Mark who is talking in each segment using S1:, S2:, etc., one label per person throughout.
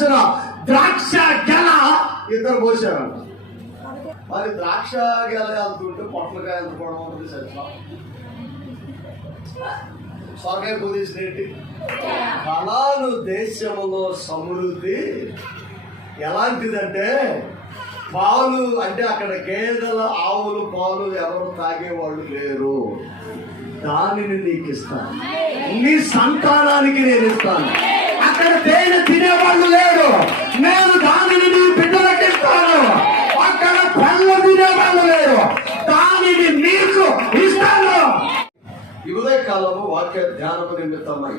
S1: పోసిన ద్రాక్ష గెల ఇద్దరు పోసారు మరి ద్రాక్ష గెల ఎంత ఉంటే పొట్లకాయ ఎంత కూడా ఉంటుంది సరిగ్గా సొరకాయ కుదిసినట్టు కళాను దేశంలో సమృద్ధి ఎలాంటిదంటే పాలు అంటే అక్కడ గేదెల ఆవులు పాలు ఎవరు తాగేవాళ్ళు లేరు. దానిని నీకు ఇస్తాను. నీ సంతానానికి నేను ఇస్తాను. అక్కడ తేనె తినేవాళ్ళు లేరు. నేను దానిని నీ బిడ్డలకు ఇస్తాను. అక్కడ పళ్ళు తినేవాళ్ళు లేరు. దానిని నీకు ఇస్తాను. ఈ ఉదయకాలము వాక్య ధ్యానము నిమిత్తమై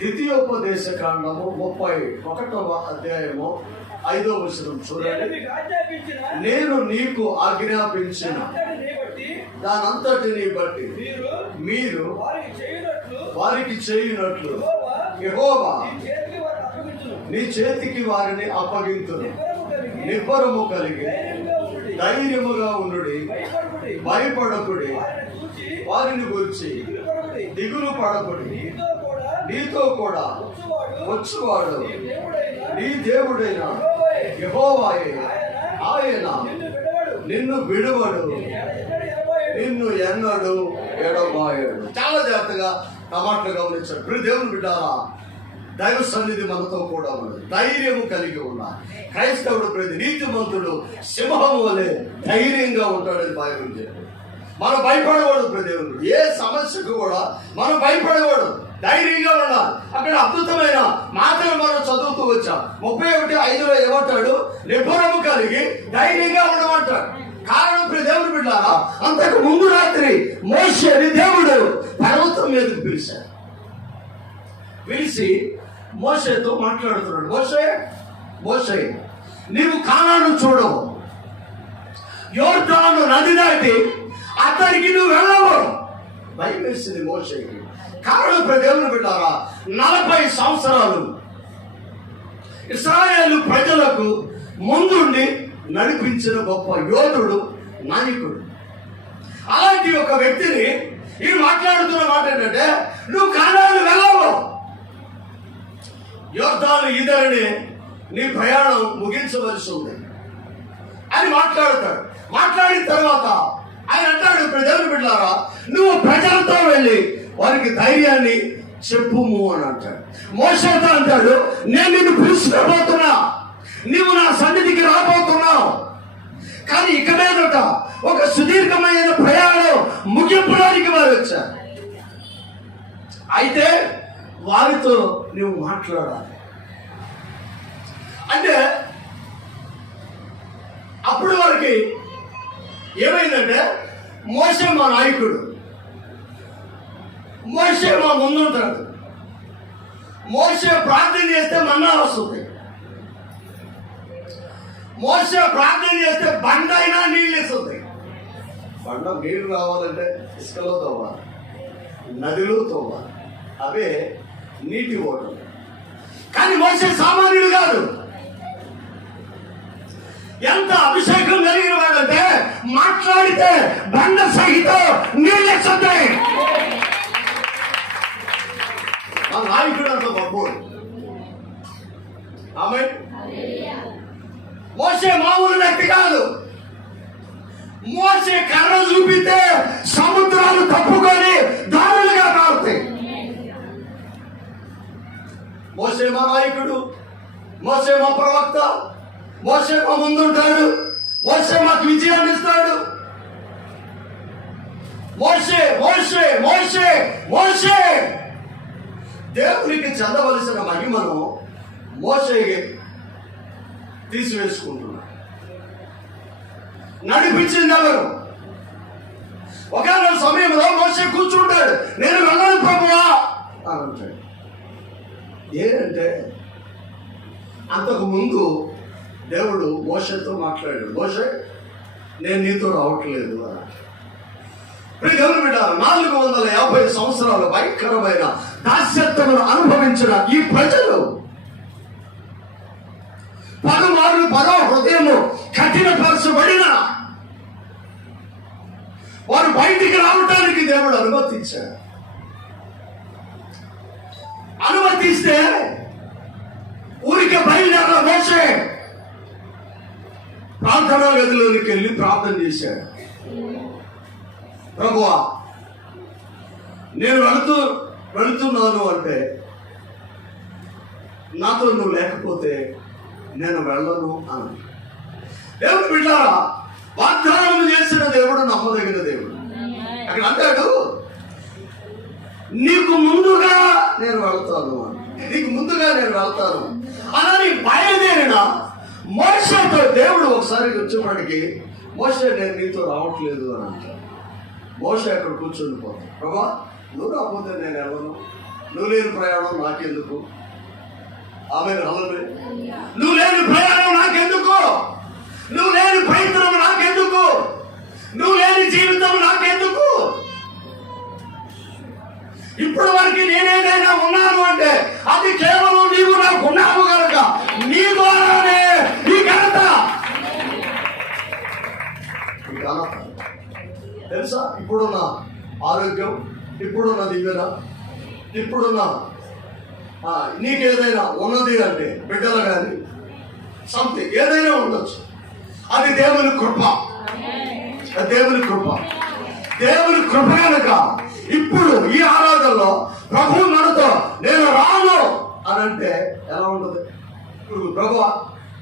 S1: ద్వితీయోపదేశ కాండము ముప్పై ఒకటవ అధ్యాయము ఐదవ వచనం చూడండి. నేను నీకు ఆజ్ఞాపించిన దానంతటిని బట్టి
S2: మీరు
S1: మీరు
S2: వారికి చేయునట్లు
S1: వారికి చేయునట్లు
S2: యెహోవా
S1: యెహోవా
S2: ఈ చేతికి వారిని అప్పగించును.
S1: నీ చేతికి వారిని అప్పగింతును.
S2: నిబ్బరము కలిగి
S1: ధైర్యముగా ఉండుడి
S2: భయపడకుడి. వారిని
S1: గురించి దిగులు పడకుడి.
S2: నీతో కూడా వచ్చువాడు. నీ దేవుడైన
S1: నీ
S2: ఆయన నిన్ను విడువడు.
S1: నిన్ను
S2: ఎన్నడు ఎడబాయడు.
S1: చాలా జాగ్రత్తగా టమాట్లు గమనించాడు. ఇప్పుడు దేవుని బిడ్డారా దైవ సన్నిధి మనతో కూడా ఉన్నది. ధైర్యము కలిగి ఉన్నా. క్రైస్తవుడు ప్రతి నీతిమంతుడు సింహం వలె ధైర్యంగా ఉంటాడని బైబిల్ చెప్పాడు మనం భయపడకూడదు ప్రదేవుడు ఏ సమస్యకు కూడా మనం భయపడకూడదు. ధైర్యంగా ఉండాలి. అక్కడ అద్భుతమైన మాటలు మనం చదువుతూ వచ్చాం. ముప్పై ఒకటి ఐదులో ఏమంటాడు? నిపుణము కలిగి ధైర్యంగా ఉండమంటాడు. కారణం ఇప్పుడు దేవుడు బిడ్డారా అంతకు ముందు రాత్రి మోషేని దేవుడు పర్వతం మీద పిలిచాడు. పిలిచి మోసేతో మాట్లాడుతున్నాడు. మోసే మోసే నీవు కాలాను చూడవు. యోర్ధాను నది దాటి అతనికి నువ్వు వెళ్ళవు. భయం వేసింది మోసేకి కారణం ఇప్పుడు పెట్టారా నలభై సంవత్సరాలు ఇస్రాయేల్ ప్రజలకు ముందుండి నడిపించిన గొప్ప యోధుడు నాయకుడు. అలాంటి ఒక వ్యక్తిని ఈ మాట్లాడుతున్న మాట ఏంటంటే నువ్వు కాలాలు వెళ్ళవు. యోద్ధాలు ఇద్దరిని నీ ప్రయాణం ముగించవలసి ఉంది. అని మాట్లాడతాడు. మాట్లాడిన తర్వాత ఆయన అంటాడు ప్రజలను బిడ్డారా నువ్వు ప్రజలతో వెళ్ళి వారికి ధైర్యాన్ని చెప్పుము అని అంటాడు. మోసతో అంటాడు నేను నిన్ను పిలుచుకోబోతున్నా నీవు నా సన్నిధికి రాబోతున్నావు. కానీ ఇక మీదట ఒక సుదీర్ఘమైన ప్రయాణం ముగింపులోనికి వారు వచ్చారు. అయితే వారితో నువ్వు మాట్లాడాలి. అంటే అప్పుడు వరకు ఏమైందంటే మోసే మా నాయకుడు. మోసే మా ముందుంటాడు. మోసే ప్రార్థన చేస్తే మన్నా వస్తుంది. మోసే ప్రార్థన చేస్తే బండ అయినా నీళ్ళు వేస్తుంది. బండ నీళ్ళు రావాలంటే ఇసుకలో తవ్వాలి నదిలో తవ్వాలి. అవే నీటి ఓటం. కానీ మోసే సామాన్యుడు కాదు. ఎంత అభిషేకం కలిగిన వాడంటే మాట్లాడితే బండ సహితం నీళ్ళొచ్చుతాయి ఆ నాయకుడు అంత గొప్పోడు ఆమె మోసే మామూలు వ్యక్తి కాదు. మోసే కర్ర చూపితే సముద్రాలు తప్పుకొని దారులు మారుతాయి మోసే మా నాయకుడు? మోసే మా ప్రవక్త? మోసే మా ముందుంటాడు? మోసే మాకు విజయాన్ని ఇస్తాడు? మోసే మోసే మోసే మోసే దేవునికి చెందవలసిన మహిమను మోసే తీసివేసుకుంటున్నాడు. నడిపించింది ఎవరు? ఒకనొక సమయంలో మోసే కూర్చుంటాడు. నేను వెళ్ళను ప్రభువా అని అంటాడు. ఏంటంటే అంతకుముందు దేవుడు మోషతో మాట్లాడాడు మోసే నేను నీతో రావట్లేదు అని బిడ్డ నాలుగు వందల యాభై సంవత్సరాల భయంకరమైన దాస్యత్వమును అనుభవించిన ఈ ప్రజలు పలుమార్లు పరో హృదయము కఠినపరచబడిన వారు బయటికి రావటానికి దేవుడు అనుమతించాడు అనుమతిస్తే ఊరికే బయలుదేరా మోసే. ప్రార్థనా గదిలోకి వెళ్ళి ప్రార్థన చేశాడు. ప్రభు నేను వెళుతూ వెళుతున్నాను అంటే నాతో నువ్వు లేకపోతే నేను వెళ్ళను అని దేవుడు బిడ్డ వాగ్దానం చేసిన దేవుడు నమ్మదగిన దేవుడు. అక్కడ అంటాడు నీకు ముందుగా నేను వెళ్తాను అని. నీకు ముందుగా నేను వెళ్తాను. అలాని బయలుదేరిన మోసతో దేవుడు ఒకసారి వచ్చేప్పటికి మోస నేను నీతో రావట్లేదు అని అంటాడు. మోస అక్కడ కూర్చుండి పోతాడు. ప్రభా నువ్వు రాకపోతే నేను ఎవరు నువ్వు లేని ప్రయాణం నాకెందుకు? ఆమె హలమే నువ్వు లేని ప్రయాణం నాకెందుకు? నువ్వు లేని ప్రయత్నం నాకెందుకు? నువ్వు లేని జీవితం నాకెందుకు? ఇప్పుడు వరకు నేనేదైనా ఉన్నాను అంటే అది కేవలం నీవు నాకు ఉన్నావు కనుక నీ ద్వారానే ఈ ఘనత. తెలుసా? ఇప్పుడున్న ఆరోగ్యం ఇప్పుడున్న దివ్యన ఇప్పుడున్న నీకేదైనా ఉన్నది అంటే బిడ్డలు కానీ సంథింగ్ ఏదైనా ఉండొచ్చు. అది దేవుని కృప. దేవుని కృప. దేవుని కృప కనుక ఇప్పుడు ఈ ఆరాధనలో ప్రభు మనతో నేను రాను. అని అంటే ఎలా ఉంటుంది? ఇప్పుడు ప్రభు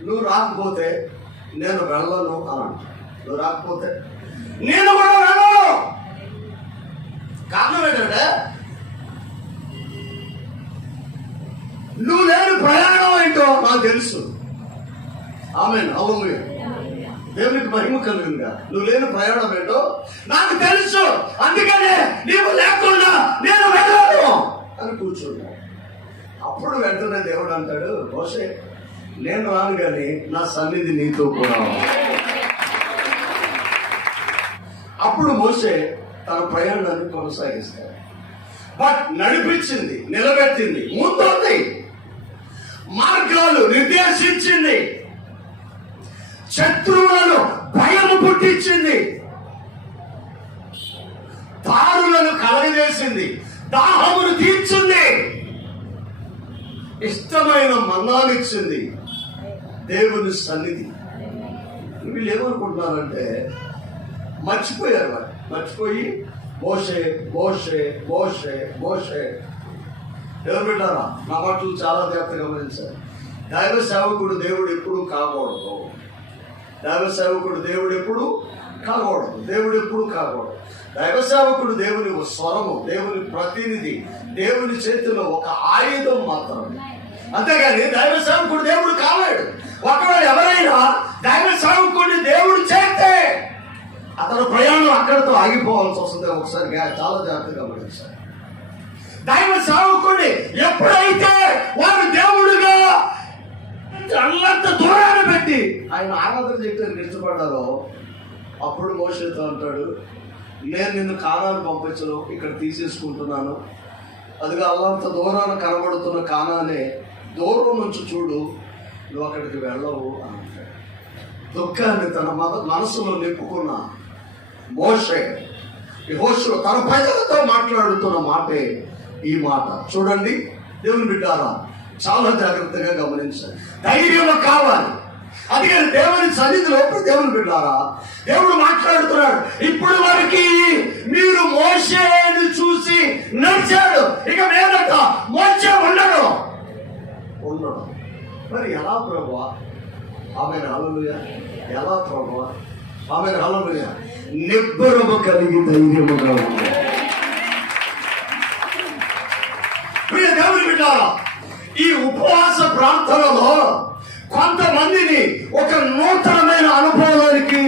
S1: నువ్వు రాకపోతే నేను వెళ్ళను అని అంట నువ్వు రాకపోతే నేను కూడా వెళ్ళను. కారణం ఏంటంటే నువ్వు లేని ప్రయాణం ఏంటో నాకు తెలుసు. ఆమె అవును దేవునికి మహిమ కలుగుగా నువ్వు లేని ప్రయాణం ఏంటో నాకు తెలుసు. అందుకనే నీవు లేకుండా నేను వెళ్ళను అని కూర్చున్నా అప్పుడు వెంటనే దేవుడు అంటాడు బహుశే నేను రాను కానీ నా సన్నిధి నీతో కూడా అప్పుడు మోసే తన ప్రయాణాన్ని కొనసాగిస్తాడు. బట్ నడిపించింది నిలబెట్టింది ముందుంది. మార్గాలు నిర్దేశించింది. శత్రువులను భయము పుట్టించింది. దారులను కలగజేసింది దాహమును తీర్చింది. ఇష్టమైన మన్నానిచ్చింది దేవుని సన్నిధి. వీళ్ళు ఏమనుకుంటున్నారంటే మర్చిపోయారు వారు మర్చిపోయి మోసే మోసే మోసే మోసే ఎవరు పెట్టారా నా మాటలు చాలా జాగ్రత్తగా గమనించారు దైవ సేవకుడు దేవుడు ఎప్పుడు కాకూడదు. దైవ సేవకుడు దేవుడు ఎప్పుడు కాకూడదు దేవుడు ఎప్పుడు కాకూడదు దైవ సేవకుడు దేవుని స్వరము దేవుని ప్రతినిధి దేవుని చేతిలో ఒక ఆయుధం మాత్రమే. అంతేగాని దైవ సేవకుడు దేవుడు కాలేడు. ఒకవేళ ఎవరైనా దైవ సేవకుడిని దేవుడు చేస్తే అతను ప్రయాణం అక్కడితో ఆగిపోవాల్సి వస్తుంది. ఒకసారి చాలా జాగ్రత్తగా గమనించాలి. దైవ సేవకుడిని ఎప్పుడైతే వారు దేవుడుగా అల్లంత దూరాన్ని పెట్టి. ఆయన ఆరాధన చేయడానికి ఇష్టపడ్డారో అప్పుడు మోసతో అంటాడు నేను నిన్ను కానాన్ని పంపించను ఇక్కడ తీసేసుకుంటున్నాను. అదిగా అల్లంత దూరాన కనబడుతున్న కానానే దూరం నుంచి చూడు నువ్వు అక్కడికి వెళ్ళవు అని అంటాడు. దుఃఖాన్ని తన మద మనసులో నింపుకున్న మోషే ఈ తన ప్రజలతో మాట్లాడుతున్న మాటే ఈ మాట. చూడండి దేవుని బిడ్డారా చాలా జాగ్రత్తగా గమనించాలి ధైర్యం కావాలి. అందుకని దేవుని సన్నిధిలో ఇప్పుడు దేవుని బిడ్డారా దేవుడు మాట్లాడుతున్నాడు. ఇప్పుడు వరకు మీరు మోసేది చూసి నడిచాడు. ఇక మీదట మోసే ఉండడు. ఉండడు. మరి ఎలా ప్రభు? ఆమె హలలుయ ఎలా ప్రభు? ఆమె హలలుయ నిబ్బరము కలిగి ధైర్యముగా ఉంది ఉపవాస ప్రాంతాలలో కొంతమందిని ఒక నూతనమైన అనుభవానికి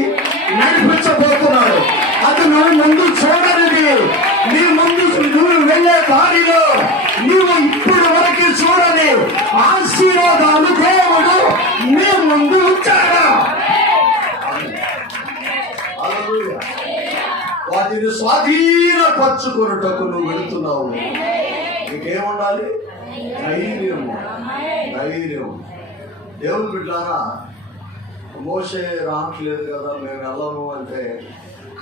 S1: నడిపించబోతున్నాడు అది నువ్వు ముందు చూడనిది. నీ ముందు నువ్వు వెళ్ళే దారిలో నీవు ఇప్పుడు వరకు చూడని ఆశీర్వాదాలు దేవుడు నీ ముందు ఉంచాడా. వాటిని స్వాధీనపరచుకున్నటకు నువ్వు వెళుతున్నావు. నీకేముండాలి? ధైర్యం ధైర్యం దేవుడు బిడ్డారా మోసే రావట్లేదు కదా మేము వెళ్ళము అంటే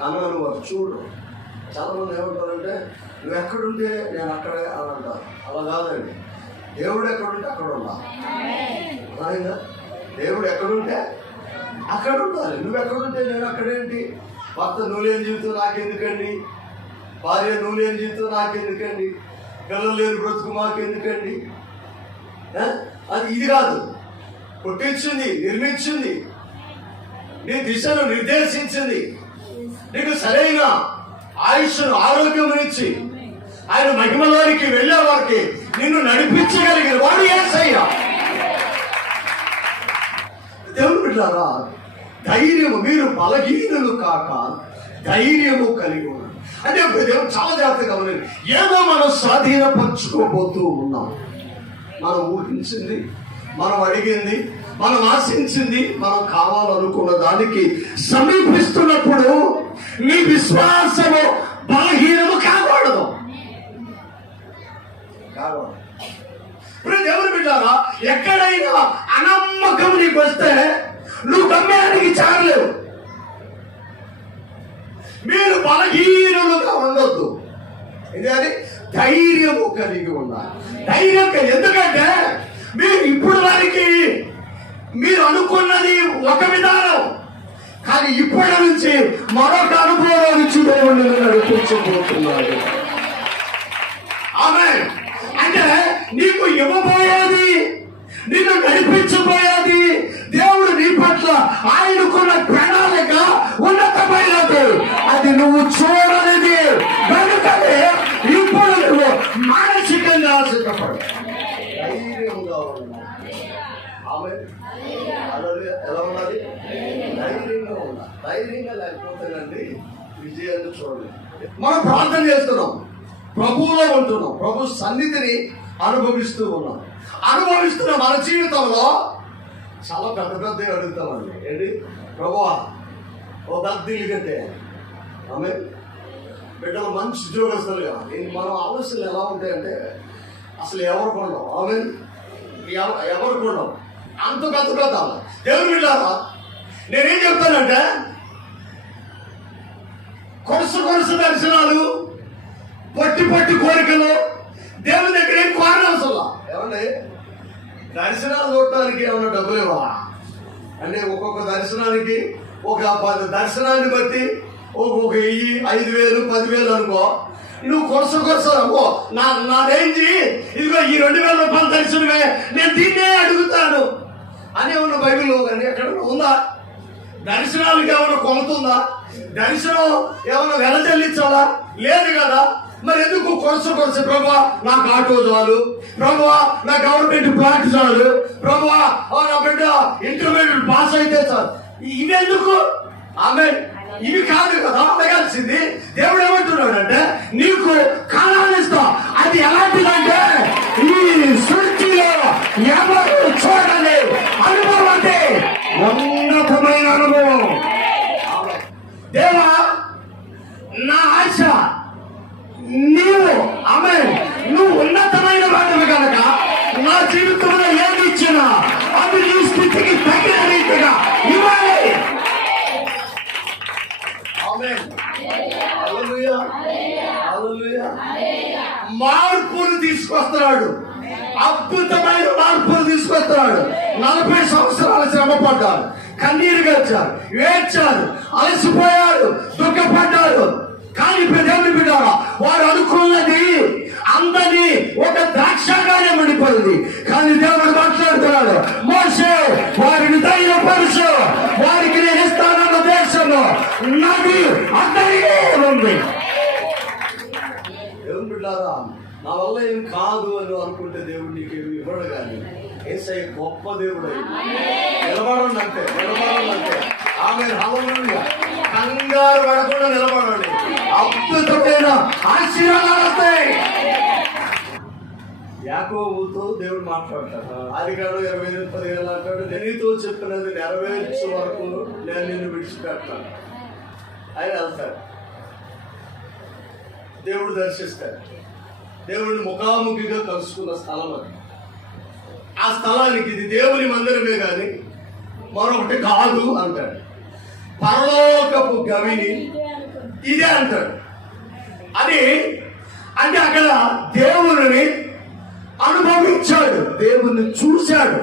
S1: కన్నాను వారు. చూడు చాలామంది ఏమంటారంటే నువ్వు ఎక్కడుంటే నేను అక్కడే అని అంటారు. అలా కాదండి. దేవుడు ఎక్కడుంటే అక్కడ ఉండాలి. ఆయన దేవుడు ఎక్కడుంటే అక్కడ ఉండాలి. నువ్వు ఎక్కడుంటే నేను అక్కడేంటి? భర్త నువ్వు లేని జీవితం నాకెందుకండి? భార్య నువ్వు లేని జీవితం నాకెందుకండి? పిల్లలు లేని బ్రతుకు మాకెందుకండి? అది ఇది కాదు. పుట్టించింది నిర్మించింది నీ దిశను నిర్దేశించింది. నీకు సరైన ఆయుష్ను ఆరోగ్యం ఇచ్చి ఆయన మహిమలోనికి వెళ్ళే వారికి నిన్ను నడిపించగలిగిన వాడు ఏసయ్యా. దేవుడు బిడ్డారా ధైర్యము మీరు బలహీనులు కాక ధైర్యము కలిగి ఉన్నారు అంటే ఇప్పుడు దేవుడు చాలా జాగ్రత్తగా ఉన్నది ఏదో మనం స్వాధీనపరచుకోబోతూ ఉన్నాం. మనం ఊహించింది మనం అడిగింది మనం ఆశించింది మనం కావాలనుకున్న దానికి సమీపిస్తున్నప్పుడు నీ విశ్వాసము బలహీనము కాకూడదు. కాకూడదు. ఇప్పుడు దేవుని బిడ్డారా ఎక్కడైనా అనమ్మకం నీకు వస్తే నువ్వు గమ్యానికి చేరలేవు మీరు బలహీనులుగా ఉండొద్దు. ఇది అది ధైర్యము కలిగి ఉండాలి. ధైర్యం ఎందుకంటే మీరు ఇప్పుడు వారికి మీరు అనుకున్నది ఒక విధానం. కానీ ఇప్పటి నుంచి మరొక అనుభవం నుంచి దేవుడు నడిపించబోతున్నాడు ఆమె అంటే నీకు ఇవ్వబోయేది నిన్ను నడిపించబోయేది దేవుడు నీ పట్ల ఆయనకు ప్రణాళిక ఉన్నతమైనది అది నువ్వు చూడనిది కనుకనే ఇప్పుడు నువ్వు మానసికంగా సిద్ధపడు ధైర్యంగా ఉండాలి. ఆమె హల్లెలూయా. ఎలా ఉన్నది ధైర్యంగా ఉండాలి ధైర్యంగా లేకపోతేనండి విజయాన్ని చూడలేదు మనం ప్రార్థన చేస్తున్నాం. ప్రభువులో ఉంటున్నాం. ప్రభు సన్నిధిని అనుభవిస్తూ ఉన్నాం. అనుభవిస్తున్న మన జీవితంలో చాలా పెద్ద పెద్ద అడుగుతామండి. ఏంటి ప్రభువా ఓ దద్దీలు కంటే ఆమె బిడ్డలు మంచి ఉద్యోగస్తులుగా ఈ మనం ఆలోచనలు ఎలా ఉంటాయంటే అసలు ఎవరు కొండం ఆమె ఎవ- ఎవరు కొండం అంత పెద్ద పెద్ద ఎవరు బిడ్డారా నేనేం చెప్తానంటే కొరుసు కొరుసు దర్శనాలు పట్టి పట్టి కోరికలు. దేవుని దగ్గర ఏం కోరనవసరం ఏమండి? దర్శనాలు చూడటానికి ఏమన్నా డబ్బులు ఇవ్వా అంటే ఒక్కొక్క దర్శనానికి ఒక పది దర్శనాన్ని బట్టి ఒక్కొక్క వెయ్యి ఐదు వేలు పదివేలు అనుకో. నువ్వు కొరస కొరస అనుకో. నా నా రేంజ్ ఇదిగో ఈ రెండు వేల రూపాయలు దర్శనమే. నేను దీన్నే అడుగుతాను. అని ఉన్న బైబిల్లో కానీ ఎక్కడ ఉందా? దర్శనాలకు ఏమైనా కొలుతుందా దర్శనం ఏమైనా వెల చెల్లించాలా లేదు కదా. మరి ఎందుకు కొరస కొరస? ప్రభా నాకు ఆటో చాలు. ప్రభా నా గవర్నమెంట్ ప్లాట్ చాలు. ప్రభా నా బిడ్డ ఇంటర్మీడియట్ పాస్ అయితే చాలు. ఇవెందుకు? ఆమె ఇవి కాదు కదా అడగాల్సింది. దేవుడు ఏమంటున్నాడు అంటే నీకు ద్రాక్షగానే కానీ దేవుడు మాట్లాడుతున్నాడు మోసే వారిని ధైర్యపరుచు. వారికి నేను ఇస్తానన్న దేశంలో నది అందరికీ ఉంది. దేవుని బిడ్డారా నా వల్ల ఏం కాదు అని అనుకుంటే దేవుడు నీకు ఏమి ఇవ్వడు కానీ ఏసై గొప్ప దేవుడు. నిలబడండి అంటే నిలబడండి అంటే ఆమె హల్లెలూయా. కంగారు పడకుండా నిలబడండి. అద్భుతమైన ఆశీర్వాదాలు వస్తాయి యాకోబుతో దేవుడు మాట్లాడతాడు. అది ఇరవై ఎనిమిది పదిహేను అంటాడు నేను చెప్పినది నెరవేర్చే వరకు నేను నిన్ను విడిచిపెడతాను. ఆయన వెళ్తాడు. దేవుడు దర్శిస్తాడు. దేవుడిని ముఖాముఖిగా కలుసుకున్న స్థలం అది. ఆ స్థలానికి ఇది దేవుని మందిరమే కానీ మరొకటి కాదు అంటాడు. పరలోకపు గవిని ఇదే అంటాడు. అది అంటే అక్కడ దేవుడిని అనుభవించాడు. దేవుణ్ణి చూశాడు.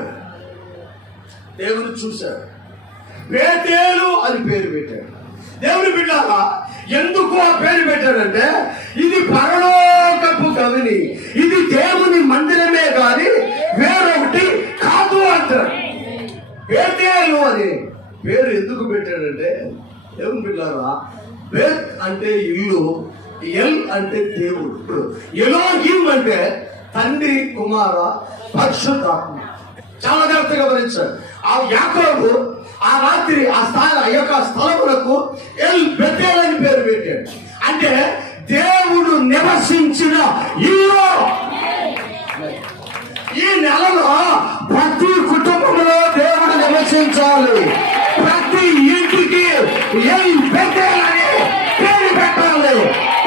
S1: దేవుని చూశాడు. బేతేలు అని పేరు పెట్టాడు. దేవుని బిడ్డారా ఎందుకు ఆ పేరు పెట్టాడంటే ఇది పరలోకపు గవిని ఇది దేవుని మందిరమే కాని వేరొకటి కాదు అంటాడు బేతేలు అని పేరు ఎందుకు పెట్టాడంటే దేవుని బిడ్డారా వేత్ అంటే ఇల్లు ఎల్ అంటే దేవుడు. ఎలో ఎలోహిం అంటే తండ్రి కుమార పరిశుద్ధాత్మ. చాలా జాగ్రత్తగా భరించారు ఆ యాకోబు ఆ రాత్రి ఆ స్థాయి ఆ యొక్క స్థలములకు ఎల్ బెతేల్ అని పేరు పెట్టాడు. అంటే దేవుడు నివసించిన ఇల్లు ఈ నెలలో ప్రతి కుటుంబంలో దేవుడు నివసించాలి. ప్రతి ఇంటికి ఎల్ బెతేల్ అని పేరు పెట్టాలి.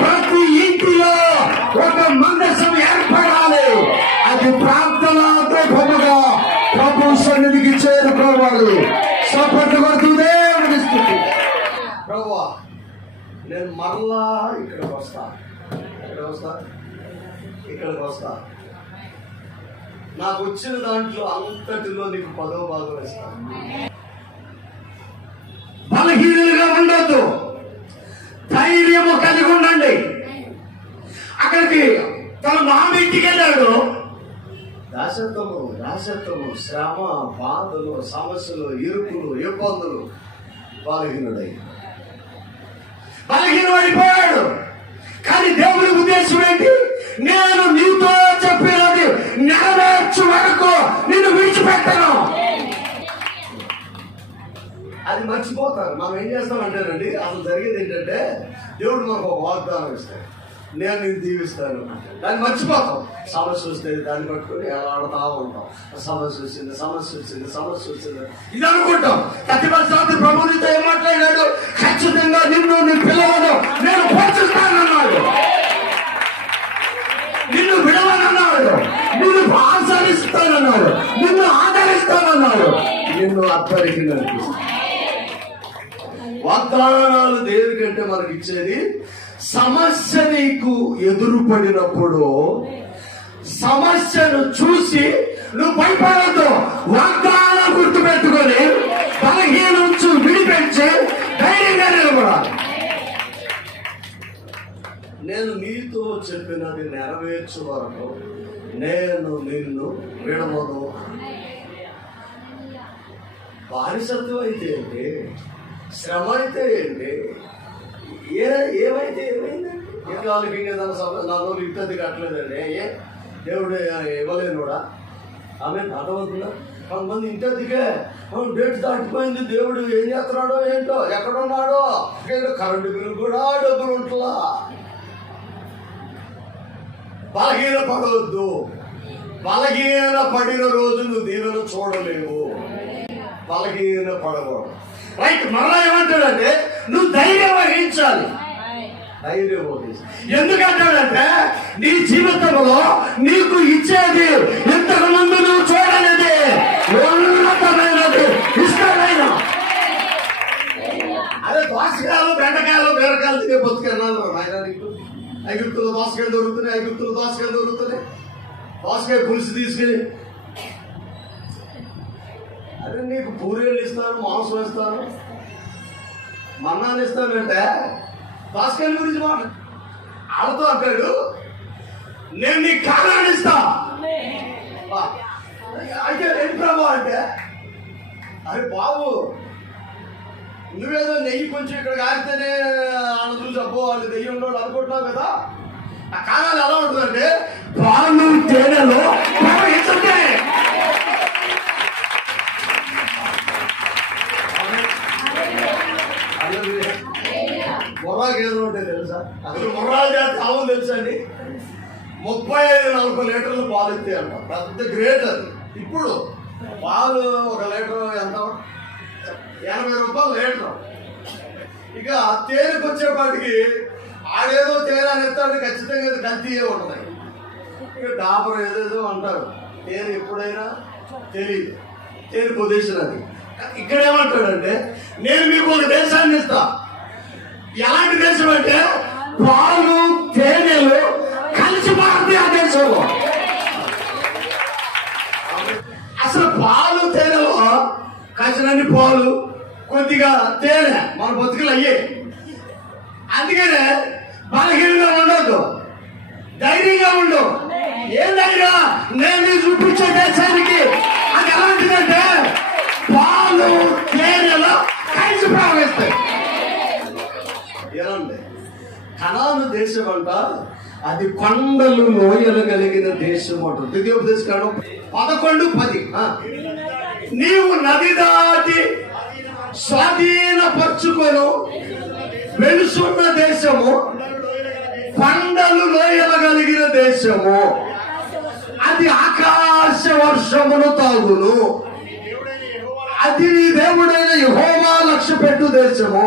S1: ప్రతి ఇంటిలో ఒక మందసం అది ప్రార్థన రూపముగా ప్రభు సన్నిధికి చేరుకోవాలి సపోర్ట్ కొడుతూ దేవుడి స్థుతి. ప్రభువా నేను మరలా ఇక్కడికి వస్తా. ఇక్కడ వస్తా? ఇక్కడికి వస్తా. నాకు వచ్చిన దాంట్లో అంతటిలో నీకు పదో భాగం ఇస్తాను బలహీనులుగా ఉండొద్దు. ధైర్యము కలిగి ఉండండి. అక్కడికి తన మామ ఇంటికి వెళ్ళాడు. దాసత్వము రాసత్వము శ్రమ బాధలు సమస్యలు ఇరుకులు ఇబ్బందులు బలహీనుడై. బలహీనుడైపోయాడు కానీ దేవుని ఉద్దేశం ఏంటి? నేను నీతో చెప్పినది నెరవేర్చు వరకు నిన్ను విడిచిపెట్టను. అది మర్చిపోతారు. మనం ఏం చేస్తామంటేనండి అసలు జరిగేది ఏంటంటే దేవుడు మనకు ఒక వాగ్దానం ఇస్తాడు. నేను నేను దీవిస్తాను. దాన్ని మర్చిపోతాం సమస్య వస్తే దాన్ని పట్టుకొని ఆడుతా ఉంటాం సమస్య వచ్చింది సమస్య వచ్చింది సమస్య వచ్చింది. ఇది అనుకుంటాం. ప్రతిపక్ష శాస్త్రి ప్రభు ఏం మాట్లాడాడు? ఖచ్చితంగా నిన్ను నీ పిల్లలను నేను పోషిస్తానన్నాడు నిన్ను విడవనన్నాడు. నిన్ను ఆచరిస్తానన్నాడు నిన్ను ఆదరిస్తానన్నాడు. నిన్ను అప్పరికి నడిపిస్తాను వాగ్దానాలు దేనికంటే మనకి ఇచ్చేది సమస్య నీకు ఎదురుపడినప్పుడు సమస్యను చూసి నువ్వు భయపడద్దు. వాగ్దానం గుర్తుపెట్టుకొని బలహీనుంచు విడిపించి ధైర్యంగా నిలబడాలి. నేను నీతో చెప్పినది నెరవేర్చు వరకు నేను నిన్ను విడవను. బానిసత్వం అయితే ఏంటి? శ్రమ అయితే ఏంటి? ఏ ఏమైతే ఏమైందండి వాళ్ళకి ఏదైనా నా రోజు ఇద్దరిది కట్టలేదండి. ఏ దేవుడు ఇవ్వలేను కూడా. ఆమె అర్థమవుతుందా? కొంతమంది ఇంటదికే డేట్ దాటిపోయింది దేవుడు ఏం చేస్తున్నాడో ఏంటో? ఎక్కడున్నాడో ఇక్కడ కరెంటు బిల్లు కూడా డబ్బులు ఉంటలా. బలహీన పడవద్దు. బలహీన పడిన రోజు నువ్వు దీవెన చూడలేవు. బలహీన పడవు రైట్ మరలా ఏమంటాడంటే నువ్వు ధైర్యం వహించాలి ధైర్యం ఎందుకంటాడంటే నీ జీవితంలో నీకు ఇచ్చేది ఇంతకు ముందు నువ్వు చూడలేదు. ఉన్నతమైనది ఇష్టమైన. అదే దోసకాయలు బెండకాయలు బీరకాయలు తినే బతుకెళ్ళాలి నాయన నీకు? ఐగుప్తులు దోసకాయలు దొరుకుతున్నాయి ఐగుప్తులు దోసకాయలు దొరుకుతున్నాయి. దోసకాయ పులుసు తీసుకెళ్ళి. అదే నీకు పూరీలు ఇస్తాను మాంసం ఇస్తాను మన్నాన్ని ఇస్తానంటే దోసకాయల గురించి మాట ఆడతో అంటాడు. నేను నీ కాలాన్ని ఇస్తా. అయితే ఏంటి ప్రభు అంటే. అరే బాబు నువ్వేదో నెయ్యి కొంచెం ఇక్కడ కారితేనే ఆయన చూసి అబ్బో వాళ్ళు నెయ్యి ఉండవు అనుకుంటున్నావు కదా. ఆ కాలాలు ఎలా ఉంటుందంటే పాలు తేనెలో ప్రవహిస్తుంది మొర్రా గేదెలు ఉంటాయి తెలుసా? అసలు మొర్రా జాతి ఆవులు తెలుసా అండి ముప్పై ఐదు నలభై లీటర్లు పాలు ఇస్తాయి అంట పెద్ద గ్రేట్ అది. ఇప్పుడు పాలు ఒక లీటర్ ఎంత? ఎనభై రూపాయలు లీటర్. ఇక తేనెకి వచ్చేపాటికి ఆడేదో తేనె అని ఎత్తాడు ఖచ్చితంగా ఇది కల్తీయే ఉంటాయి ఇక డాబర్ ఏదేదో అంటారు. తేనె ఎప్పుడైనా తెలియదు తేనె పొజిషన్ అది. ఇక్కడ ఏమంటాడంటే నేను మీకు ఒక దేశాన్ని ఇస్తాను ఎలాంటి దేశం అంటే పాలు తేనెలు కలిసి మారుతాయి ఆ దేశంలో. అసలు పాలు తేనెలో కలిసినన్ని పాలు కొద్దిగా తేనె మన బతుకులు అయ్యే. అందుకనే బలహీనంగా ఉండొద్దు. ధైర్యంగా ఉండు. ఏం ధైర్యం? నేను నీకు చూపించే దేశానికి. అది ఎలాంటిదంటే పాలు తేనెలో కలిసి ప్రవహిస్తాయి ఏమండి? కనాను దేశం అంట అది కొండలు లోయలు కలిగిన దేశం అంట. ద్వితీయోపదేశ పదకొండు పది. నీవు నది దాటి స్వాధీనపరుచుకొను వెలుసున్న దేశము కొండలు లోయలు కలిగిన దేశము. అది ఆకాశ వర్షమును తాగును. అది నీ దేవుడైన యహోమా లక్ష్య పెట్టు దేశము.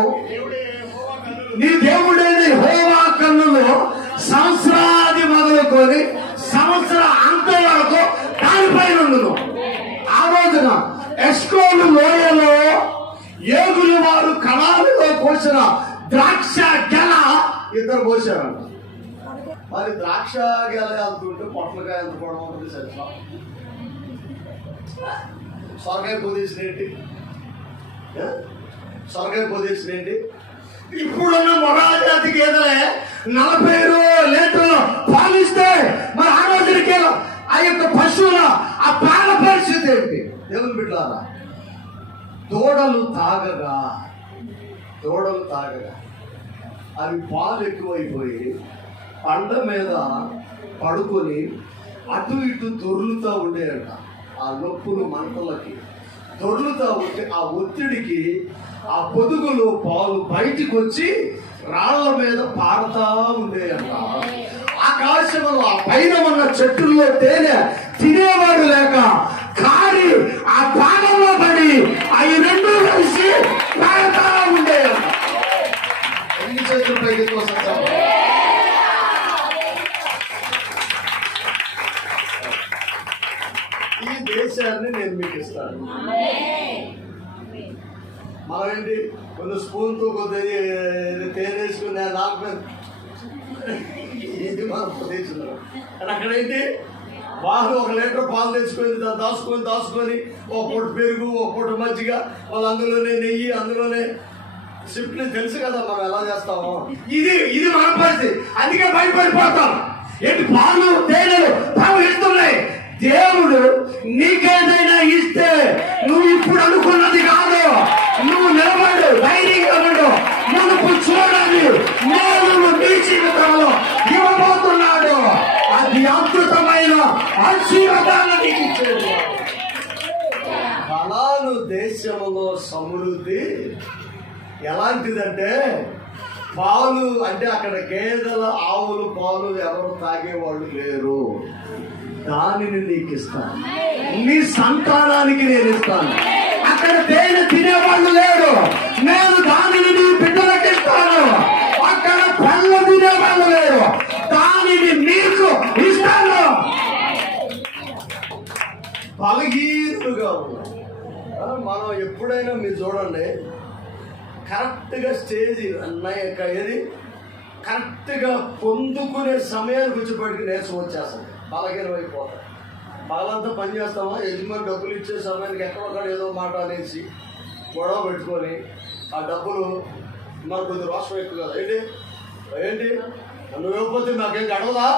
S1: నీ దేవుడైన హోమా కన్నులో సంవత్సరాది మొదలుకొని సంవత్సర అంతం వరకు దానిపై ఉండును. ఆ రోజున ఎస్కోలు లోయలో ఏగులు వారు కళాలలో పోసిన ద్రాక్ష గెల ఇద్దరు పోసారంట మరి ద్రాక్ష గెల వెళ్తుంటే పొట్లకాయ ఎంత కూడా ఉంటుంది సరిపా సొరకాయ పొదేసిన ఏంటి? సొరకాయ ఏంటి? ఇప్పుడున్న మొరాజాతి గేదెలే నలభై రూ- లీటర్లు పాలిస్తే మరి ఆ రోజులకి ఆ యొక్క పశువుల ఆ పాల పరిస్థితి ఏంటి? దేవుని బిడ్డారా దూడలు తాగగా దూడలు తాగగా అవి పాలు ఎక్కువైపోయి పండ మీద పడుకొని అటు ఇటు దొర్లుతూ ఉండేయట. ఆ నొప్పులు మంటలకి. దొర్లుతూ ఉంటే ఆ ఒత్తిడికి ఆ పొదుగులు పాలు బయటికి వచ్చి రాళ్ళ మీద పారుతా ఉండేయంట. ఆకాశంలో ఆ పైన ఉన్న చెట్టుల్లో తేనె తినేవాడు లేక కారి ఆ పాలలో పడి అవి రెండు కలిసి పారుతా ఈ దేశాన్ని నేను మీకు ఇస్తాను. మనం ఏంటి? కొన్ని స్పూన్తో కొద్ది తేనేసుకుని నేను నాకు ఇది మనం ప్రదేశంలో. కానీ అక్కడ ఏంటి బాగా ఒక లీటర్ పాలు తెచ్చుకొని దాన్ని దాచుకొని దాచుకొని ఒక పూట పెరుగు ఒక పూట మజ్జిగ వాళ్ళు అందులోనే నెయ్యి అందులోనే సింప్లీ తెలుసు కదా మనం ఎలా చేస్తామో. ఇది ఇది మన పరిస్థితి. అందుకే భయపడిపోతాం. ఏంటి? పాలు తేనెలు ప్రవహిస్తున్నాయి దేవుడు నీకేదైనా ఇస్తే నువ్వు ఇప్పుడు అనుకున్నది కాదు. నువ్వు నిలబడు ధైర్యంగా ఉండు. మునుపు చూడాలి నేను నీ జీవితంలో ఇవ్వబోతున్నాడు. అది అద్భుతమైన ఆశీర్వాదాలు నీకు ఇచ్చేది. ఫలాను దేశంలో సమృద్ధి ఎలాంటిదంటే పాలు అంటే అక్కడ గేదెల ఆవులు పాలు ఎవరు తాగేవాళ్ళు లేరు. దానిని నీకు ఇస్తాను నీ సంతానానికి నేను ఇస్తాను అక్కడ తేనె తినేవాళ్ళు లేరు నేను దానిని నీ బిడ్డలకు ఇస్తాను. అక్కడ పళ్ళు తినేవాళ్ళు లేరు దానిని నీకు ఇస్తాను. బలగీరుగా ఉన్నాం మనం ఎప్పుడైనా మీరు చూడండి. కరెక్ట్గా స్టేజ్ అన్నయ్య ఏది? కరెక్ట్గా పొందుకునే సమయానికి వచ్చేప్పటికి నేర్చు వచ్చేస్తుంది బలహీనం అయిపోతాయి బలంతా పని చేస్తామా? యజమాని డబ్బులు ఇచ్చే సమయానికి ఎక్కడొక్కడ ఏదో మాట అనేసి గొడవ పెట్టుకొని ఆ డబ్బులు మరి కొద్ది రోషం ఎక్కువ కదా. ఏంటి? ఏంటి? నువ్వు ఇవ్వకపోతే నాకేం గడవదా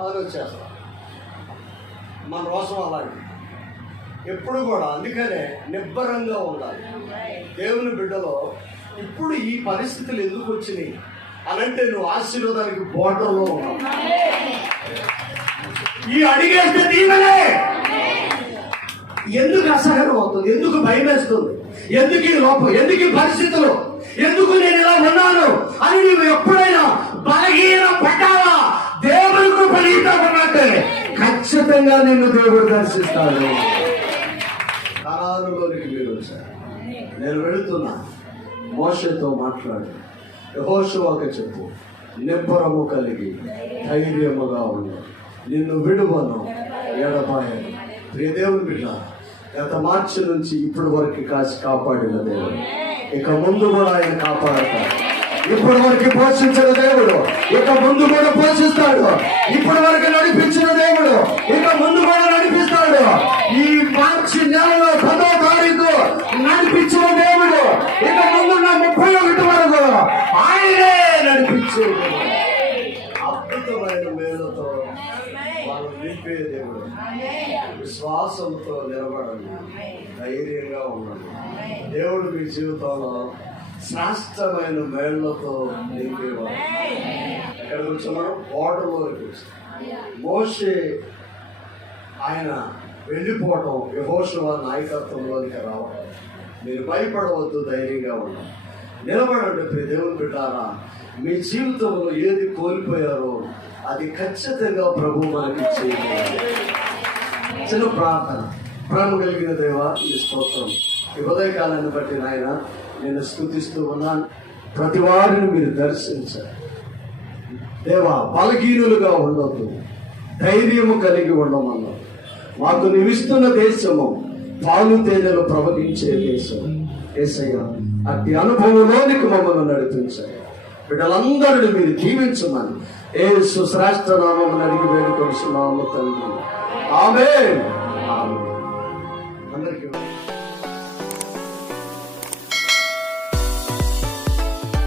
S1: అది వచ్చేస్తా. మన రోషం అలాంటి ఎప్పుడు కూడా అందుకనే నిబ్బరంగా ఉండాలి. దేవుని బిడ్డలో ఇప్పుడు ఈ పరిస్థితులు ఎందుకు వచ్చినాయి? అనంటే నువ్వు ఆశీర్వాదానికి బోర్డర్లో ఉన్నావు. ఈ అడిగేస్తే దీవెనే ఎందుకు అసహనం అవుతుంది? ఎందుకు భయం వేస్తుంది? ఎందుకు ఈ లోపం? ఎందుకు ఈ పరిస్థితులు? ఎందుకు నేను ఇలా ఉన్నాను? అని నువ్వు ఎప్పుడైనా బలహీన పడ్డావా? దేవుని కృప ఉన్నట్టే. ఖచ్చితంగా నిన్ను దేవుడు దర్శిస్తాడు. కరారులోనికి మీరు వచ్చారు నేను వెళుతున్నా. మోషతో మాట్లాడు. యెహోషువకు చెప్పు. నిబ్బరము కలిగి ధైర్యముగా ఉండు. నిన్ను విడువను ఎడపాయను ప్రియ దేవుని బిడ్డ గత మార్చి నుంచి ఇప్పటి వరకు కాసి కాపాడిన దేవుడు. ఇక ముందు కూడా ఆయన కాపాడతాడు. ఇప్పటి వరకు పోషించిన దేవుడు ఇక ముందు కూడా పోషిస్తాడు. ఇప్పటి వరకు నడిపించిన దేవుడు ఇక ముందు కూడా నడిపిస్తాడు. ఈ మార్చి నెలలో ఆయనే నడిపించేది. అద్భుతమైన మేలతో వాళ్ళు నింపే దేవుడు. విశ్వాసంతో నిలబడండి. ధైర్యంగా ఉండండి. దేవుడు మీ జీవితంలో శ్రేష్టమైన మేళ్ళతో నింపేవాడు ఎక్కడ కూర్చున్నాం ఓటలోకి మోసే ఆయన వెళ్ళిపోవటం యహోశవ నాయకత్వంలోనికి రావడం మీరు భయపడవద్దు ధైర్యంగా ఉండాలి నిలబడండి ప్రియ దేవుని బిడ్డారా మీ జీవితంలో ఏది కోల్పోయారో అది ఖచ్చితంగా ప్రభు మనకి చేయాలి చిన్న ప్రార్థన. ప్రేమ కలిగిన దేవ ఈ స్తోత్రం. ఈ ఉదయకాలాన్ని బట్టి నాయన నేను స్థుతిస్తూ ఉన్నాను. ప్రతి వారిని మీరు దర్శించారు దేవ బలహీనులుగా ఉండొద్దు. ధైర్యము కలిగి ఉండమన్నారు మాకు నివిస్తున్న దేశము పాలు తేనెలు ప్రవహించే దేశం ఏసయ్య అట్టి అనుభవంలోనికి మమ్మల్ని నడిపించండి. బిడ్డలందరిని మీరు జీవించమని ఏ సుశ్రేష్ట నామం అడిగి వేడుకొలుస్తున్నాము తండ్రి. ఆమె